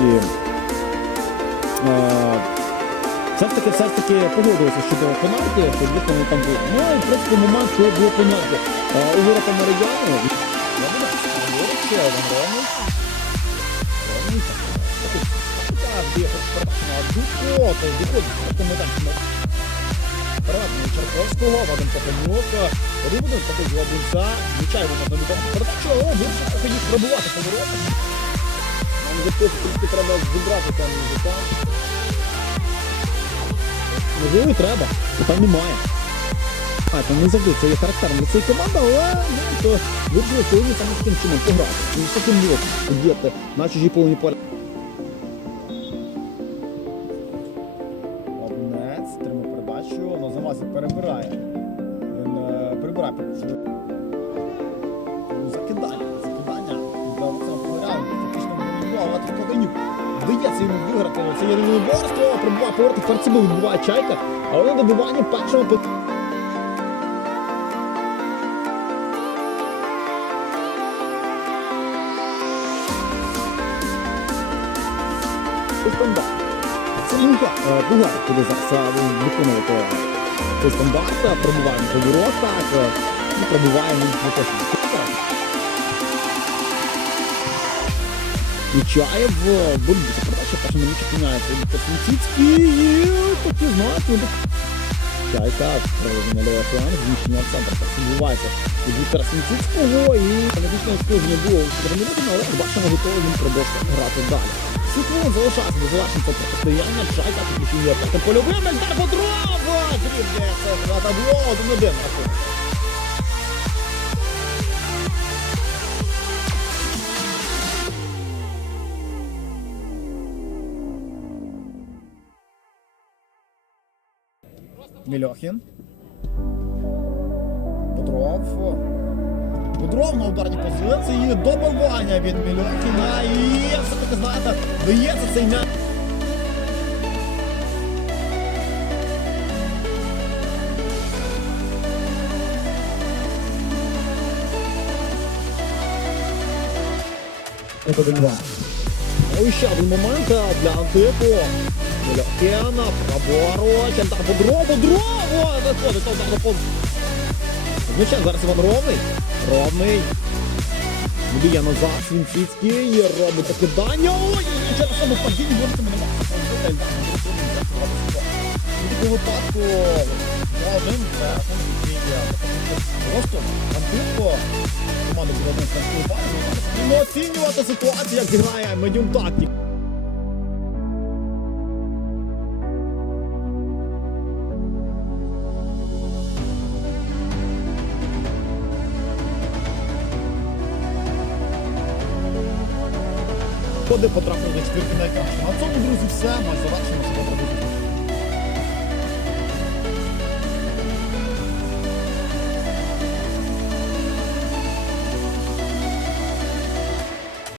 таки. Е, все ж таки, все ж таки погодилися щодо пенальті, що дійсно вони там були. Ну і в принципі момент, що було. Е, у ворота Марияну. Я то Духо, такий майданчик. Радний Чарковського, Вадим Паханюк, Рівнен, також Лабунця, більше трохи їх теж треба зібрати там музика. Можливо, треба, питань немає. А, то не завжди це є характером для цієї команди, але ну, то вирішили сьогодні саме таким чином пограти. І таким блоком діяти на чужій половині поля. Лабунець, тримає передачу, Нозамасик перебирає. Він е, прибирає Вдається йому виграти. Це є рівноборство, пробуває повороти, перед відбуває чайка, але на добиванні першого. Це Луга. Е, Булгар буде зараз е, виконувати цей стандарт. е, Пробуваємо по воротах. е, І пробуваємо на те, Нечаєв за передача перша на місці міняється Віктор Свінціцький і ну, Чайка, лівого флангу, зміщення в центр, так відбувається. Від Віктора Свінціцького і аналітичне сповнення було тренування, але бачимо, готовий він продовжує грати далі. Хвилин залишається до завершення протистояння, Чайка підключення атаки польовим, Ельдар Бодров! Дрібне це на табло, один-один рахунок. Мільохін. Бодров. Бодров на ударній позиції. Добивання від Мільохіна. І все-таки, знаєте, дається цей м'яч. Один-два. Ну і ще е, для Антипу. Мільохіна, праворуч, Ельдар Бодров, Бодров! О, виходить, на пол. Звичайно, зараз Іван Ровний. Ровний. Віддає назад, Свінціцький, робить таке дання. Ой, через себе падіння, боротиме нема. В такому випадку один це дія. Просто Антипо, команда буде пари. Не оцінювати ситуацію, як зіграє медіум тактик. Ходи потрапили до четвірки найкраще. На цьому, друзі, все. Ми завершимо себе